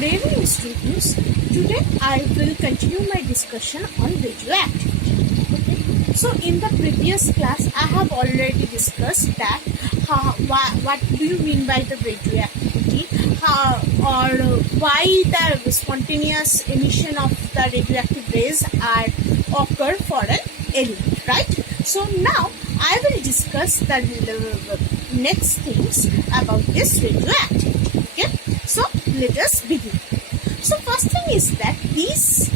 Good evening, students. Today I will continue my discussion on radioactivity. Okay. So in the previous class I have already discussed that what do you mean by the radioactivity, why the spontaneous emission of the radioactive rays occur for an element, right? So now I will discuss the next things about this radioactivity. Okay. So let us begin. So first thing is that this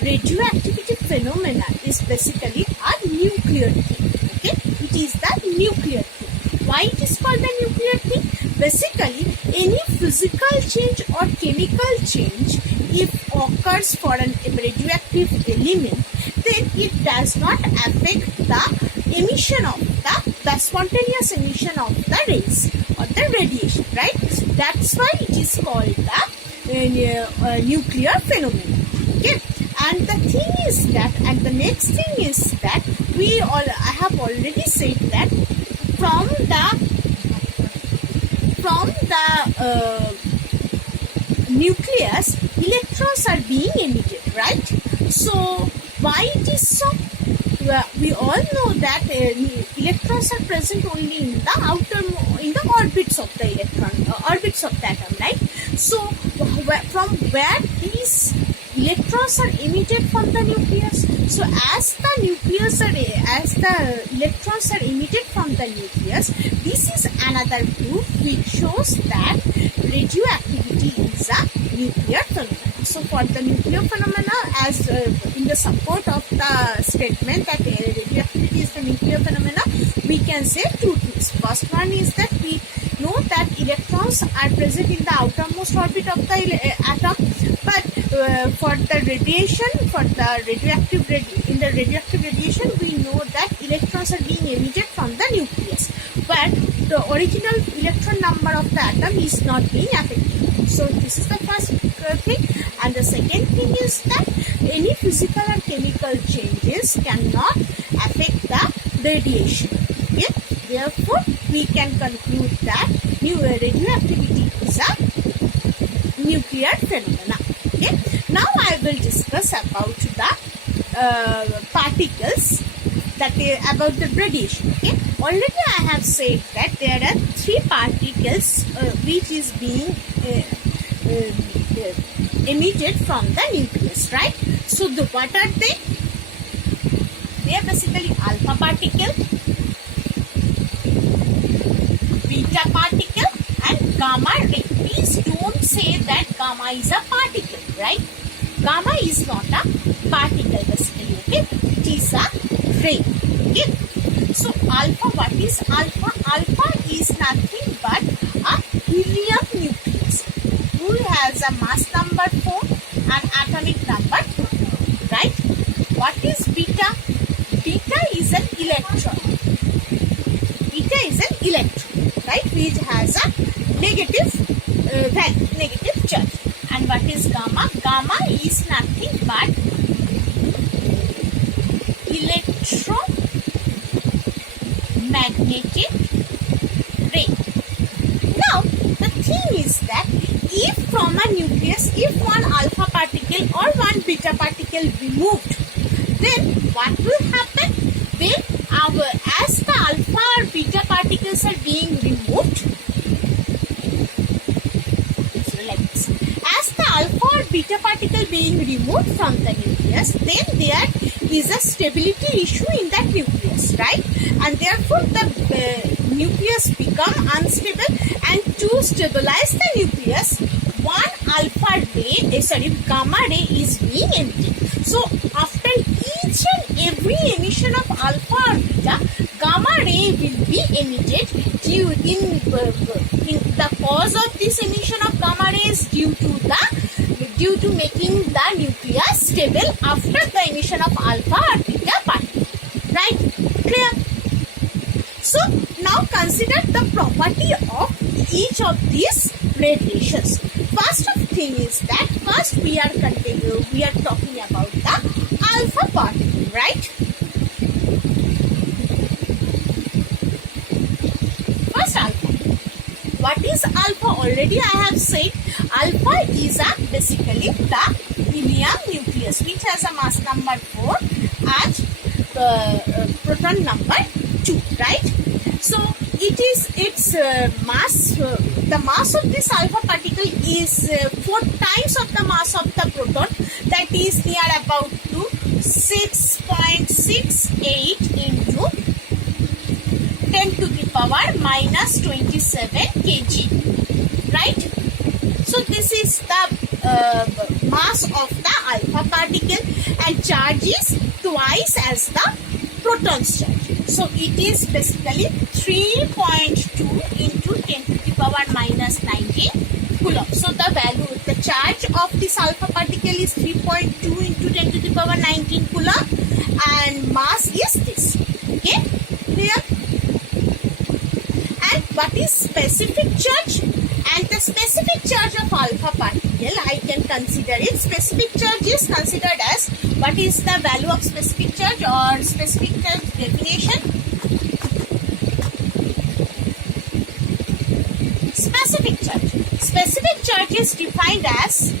radioactivity phenomena is basically a nuclear thing. Okay, it is the nuclear thing. Why it is called the nuclear thing? Basically, any physical change or chemical change, if occurs for an radioactive element, then it does not affect the emission of the spontaneous emission of the rays or the radiation, right? That's why it is called the nuclear phenomenon. Okay, and the thing is that, and the next thing is that I have already said that from the nucleus, electrons are being emitted, right? So why it is so? We all know that electrons are present only in the orbits of the orbits of the atom, right? So from where these electrons are emitted from the nucleus? So as the electrons are emitted from the nucleus, this is another proof which shows that radioactivity is a nuclear phenomenon. So for the nuclear phenomena, as in the support of the statement that radioactivity is the nuclear phenomena, we can say two things. First one is that we know that electrons are present in the outermost orbit of the atom, but for the radiation, in the radioactive radiation, we know that electrons are being emitted from the nucleus, but the original electron number of the atom is not being affected. So this is the first thing, and the second thing is that any physical or chemical changes cannot affect the radiation. Okay? Therefore, we can conclude that radioactivity is a nuclear phenomena. Okay? Now I will discuss about the particles, about the radiation. Okay? Already I have said that there are three particles which is being emitted from the nucleus, right? So what are they? They are basically alpha particle, beta particle, and gamma ray. Please don't say that gamma is a particle, right? Gamma is not a particle basically, okay? It is a ray, okay? So alpha, what is alpha? Alpha is nothing but a helium nucleus who has a mass number 4 and atomic number 2, right? What is beta? Beta is an electron. Beta is an electron, right, which has a negative value, negative charge. And what is gamma? Gamma is nothing but electromagnetic ray. Now, the thing is that if from a nucleus, if one alpha particle or one beta particle removed, then what will happen? Then as the alpha or beta particles are being removed, so like this, as the alpha or beta particle being removed from the nucleus, then there is a stability issue in that nucleus, right? And therefore the nucleus become unstable, and to stabilize the nucleus, one gamma ray is being emitted. So after each and every emission of alpha or beta, gamma ray will be emitted in the cause of this emission of gamma rays due to making the nucleus stable after the emission of alpha or beta particle, right? Clear? So now consider the property of each of these radiations. First thing is that first we are talking about the alpha particle, right? First alpha. What is alpha? Already I have said alpha is basically the helium nucleus which has a mass number 4 and proton number 2, right? So its mass, the mass of this alpha particle is 4 times of the mass of the proton, that is near about to 6.68 into 10 to the power minus 27 kg, right? So this is the mass of the alpha particle, and charge is twice as the proton's charge. So it is basically 3.2 into 10 to the power minus 19 coulomb. So the charge of this alpha particle is 3.2 into 10 to the power 19 coulomb, and mass is this. Okay, clear? And what is specific charge? And the specific charge of alpha particle, I can consider it. Specific charge is considered as, what is the value of specific charge or specific charge definition? Specific charge. Specific charge is defined as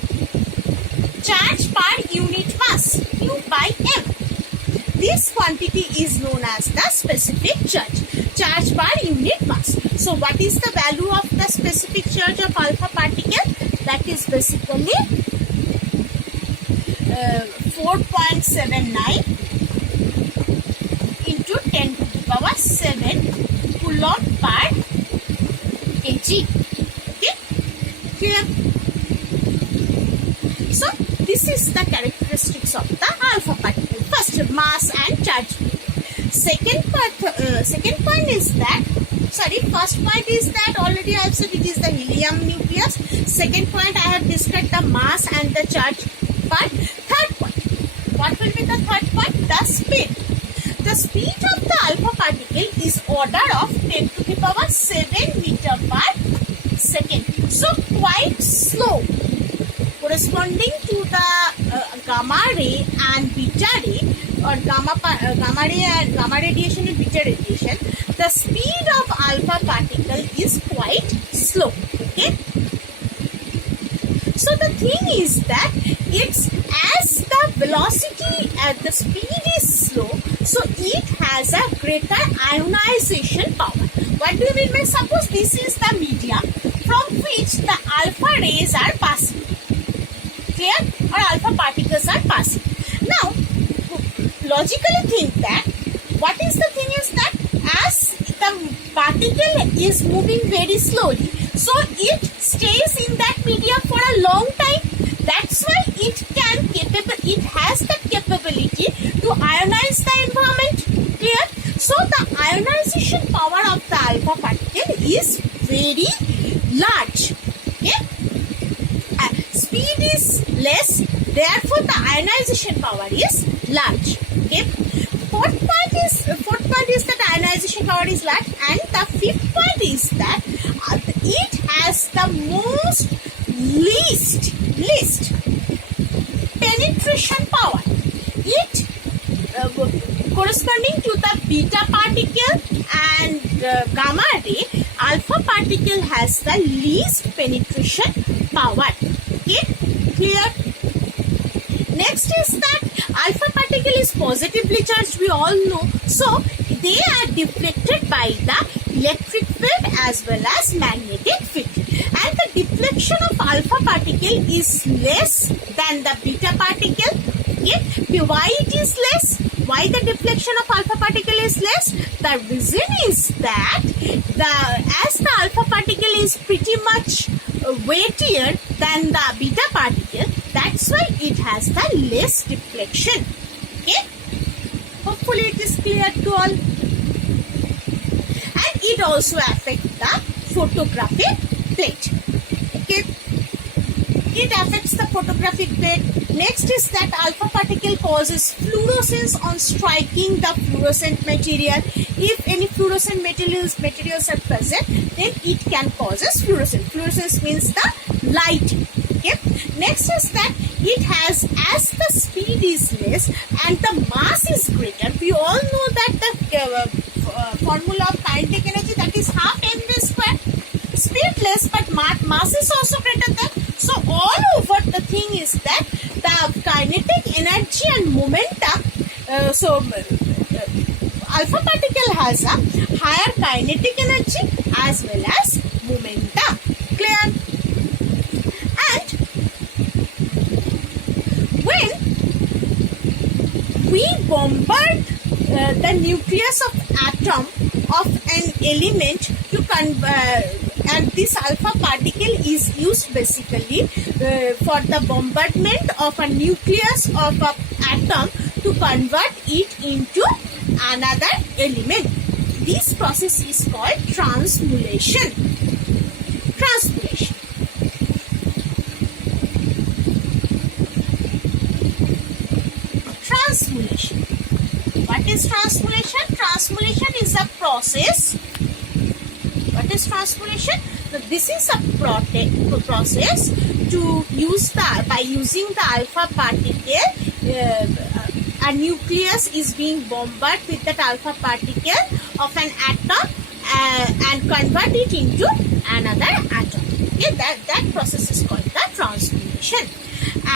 charge per unit mass, Q by M. This quantity is known as the specific charge per unit mass. So what is the value of the specific charge of alpha particle? That is basically 4.79 into 10 to the power 7 coulomb per kg. Okay, clear? So this is the characteristics of the alpha particle. First, mass and charge. Second point is that, first point is that already I have said it is the helium nucleus. Second point, I have described the mass and the charge part. Third point, what will be the third point? The speed. The speed of the alpha particle is order of 10 to the power 7 meter per second. So quite slow, corresponding to the gamma ray and beta ray, or gamma ray and gamma radiation and beta radiation. The speed of alpha particle is quite slow. Okay. So the thing is that it's as the velocity at the speed is slow, so it has a greater ionization power. What do you mean by, suppose this is the medium from which the alpha rays are passing, clear, or alpha particles are passing. Now, logically think that, what is the thing is that as the particle is moving very slowly, so it stays in that medium for a long time. That's why it has the capability to ionize the environment. Clear? So the ionization power of the alpha particle is very large. Okay? Speed is less, therefore the ionization power is large. Okay? Fourth point is that ionization power is large, and the fifth point is that it has the least penetration power. It corresponding to the beta particle and gamma ray, alpha particle has the least penetration power. Okay, clear? Next is that alpha particle is positively charged, we all know. So they are deflected by the electric field as well as magnetic field. And the deflection of alpha particle is less than the beta particle. Okay? Why it is less? Why the deflection of alpha particle is less? The reason is that as the alpha particle is pretty much weightier than the beta particle, that's why it has the less deflection. Okay? Hopefully it is clear to all. And it also affects the photographic plate. Okay? It affects the photographic plate. Next is that alpha particle causes fluorescence on striking the fluorescent material. If any fluorescent materials are present, then it can cause fluorescence. Fluorescence means the light. Okay. Next is that it has, as the speed is less and the mass is greater. We all know that the formula of kinetic energy, that is half mv square. Speed bit less, but mass is also greater than. So all over the thing is that the kinetic energy and momentum, alpha particle has a higher kinetic energy as well as momentum. Clear? And when we bombard the nucleus of atom of an element to and this alpha particle is used basically for the bombardment of a nucleus of an atom to convert it into another element. This process is called transmulation. Transmulation. Transmulation. What is transmulation? Transmulation is a process. What is transmulation? So this is a process to use by using the alpha particle. A nucleus is being bombarded with that alpha particle of an atom and convert it into another atom. Okay, that process is called the transmulation.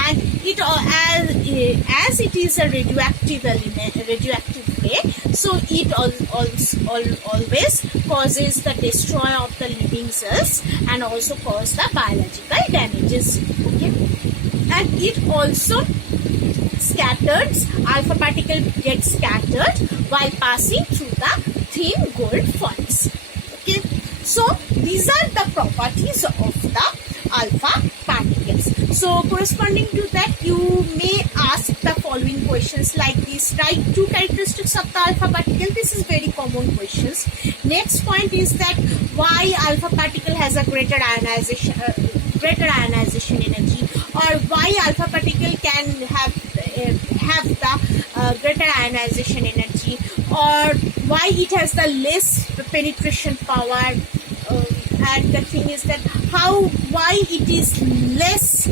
And it as it is a radioactive element, radioactive ray, so it always causes the destroy of the living cells and also cause the biological damages. Okay, and it also scatters, alpha particle gets scattered while passing through the thin gold foils. Okay, so these are the properties of the alpha particles. So corresponding to that, you may ask the following questions like this. Write two characteristics of the alpha particle. This is very common questions. Next point is that why alpha particle has a greater ionization energy, or why alpha particle can have the greater ionization energy, or why it has the less penetration power, and the thing is that why it is less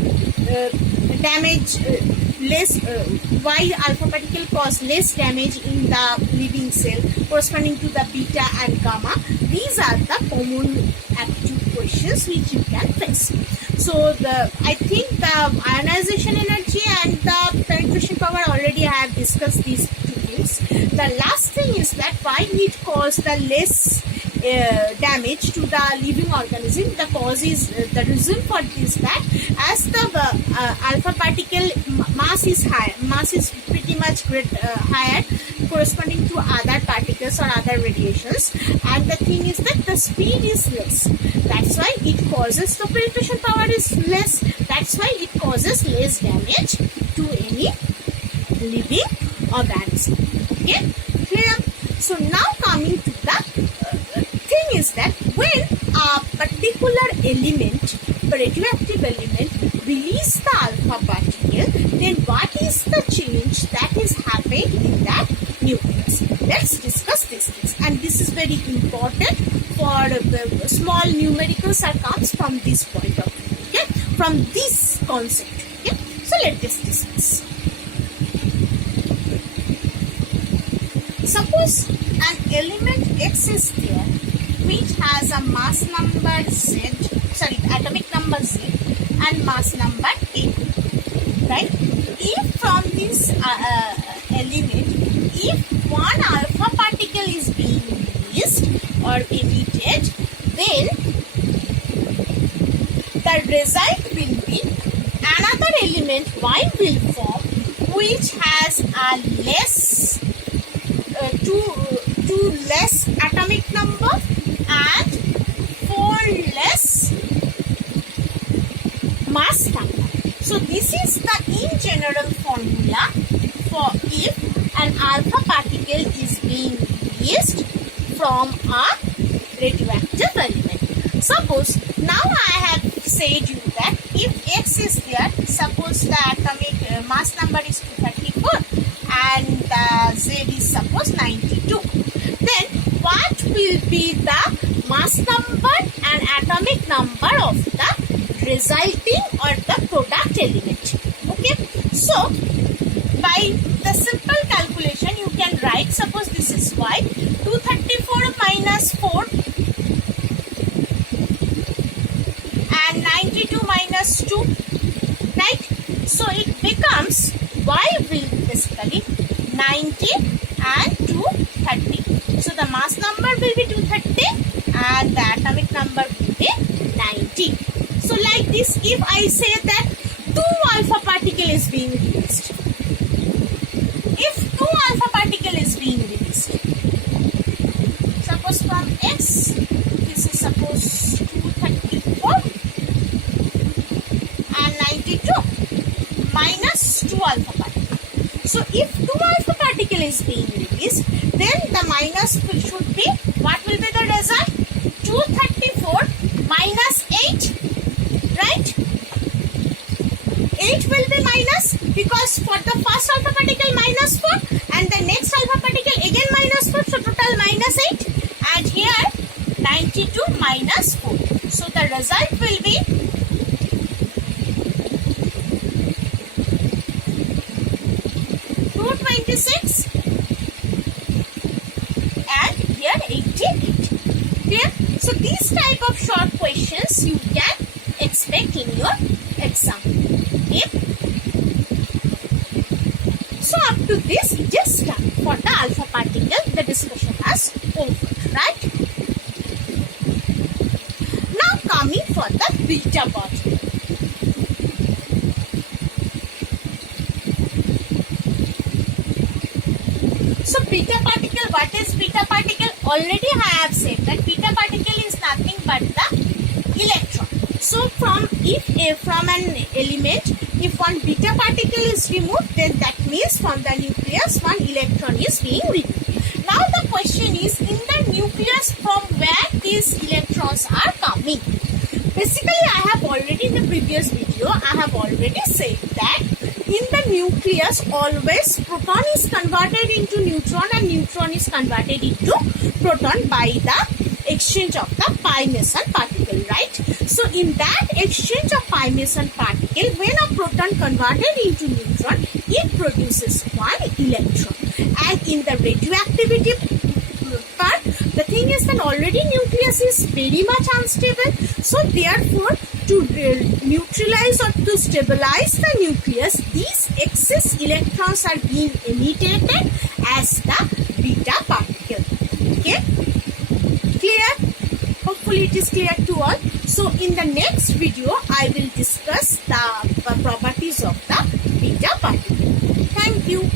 damage, why alpha particle cause less damage in the living cell corresponding to the beta and gamma. These are the common aptitude questions which you can face. So I think the ionization energy and the penetration power already I have discussed these two things. The last thing is that why it cause the less damage to the living organism. The cause is the reason for this that as the alpha particle mass is high, mass is pretty much higher corresponding to other particles or other radiations, and the thing is that the speed is less. That's why it causes the penetration power is less. That's why it causes less damage to any living organism. Okay, clear? So now coming to the thing is that when a particular element, radioactive element, release the alpha particle, then what is the change that is happening in that nucleus? Let's discuss these things, and this is very important for the small numerical comes from this point of view. Okay, from this concept. Okay, so let's discuss. Suppose an element X is there which has a mass number Z, atomic number Z and mass number A, right? If from this element, if one alpha particle is being released or emitted, then the result will be another element Y will form which has a less two less atomic number and 4 less mass number. So this is the in general formula for if an alpha particle is being released from a radioactive element. Suppose now I have said you that if X is there, suppose the atomic mass number is 234 and the Z is suppose 92. Then what will be the mass number and atomic number of the resulting or the product element? Okay, so by the simple calculation you can write, suppose this is Y, 234 minus 4, and 92 minus 2, right? So it becomes Y will basically 90 and 230. So the mass number will be 230 and the atomic number will be 90. So like this, if I say that 2 alpha particle is being released, if 2 alpha particle is being released, suppose from X, this is suppose 234 and 92 minus 2 alpha particle. So if 2 alpha particle is being released, then the minus should be, what will be the result? 234 minus 8, right? 8 will be minus, because for the first alpha particle minus 4 and the next alpha particle again minus 4, so total minus 8, and here 92 minus 4. So the result will be 226 and here 88. Clear? So these type of short questions you can expect in your exam. Okay? So up to this it is done. For the alpha particle, the discussion has over, right? Now coming for the beta particle. So beta particle, what is beta particle? Already I have said that beta particle is nothing but the electron. So from an element, if one beta particle is removed, then that means from the nucleus one electron is being removed. Now the question is, in the nucleus from where these electrons are coming? Basically, I have already in the previous video, I have already said that in the nucleus always proton is converted into neutron and neutron is converted into proton by the exchange of the pi meson particle, right? So in that exchange of pi meson particle, when a proton converted into neutron, it produces one electron. And in the radioactivity part, the thing is that already nucleus is very much unstable. So therefore, to neutralize or to stabilize the nucleus, these excess electrons are being emitted as the beta particle. Okay? Clear? Hopefully it is clear to all. So in the next video, I will discuss the properties of the beta particle. Thank you.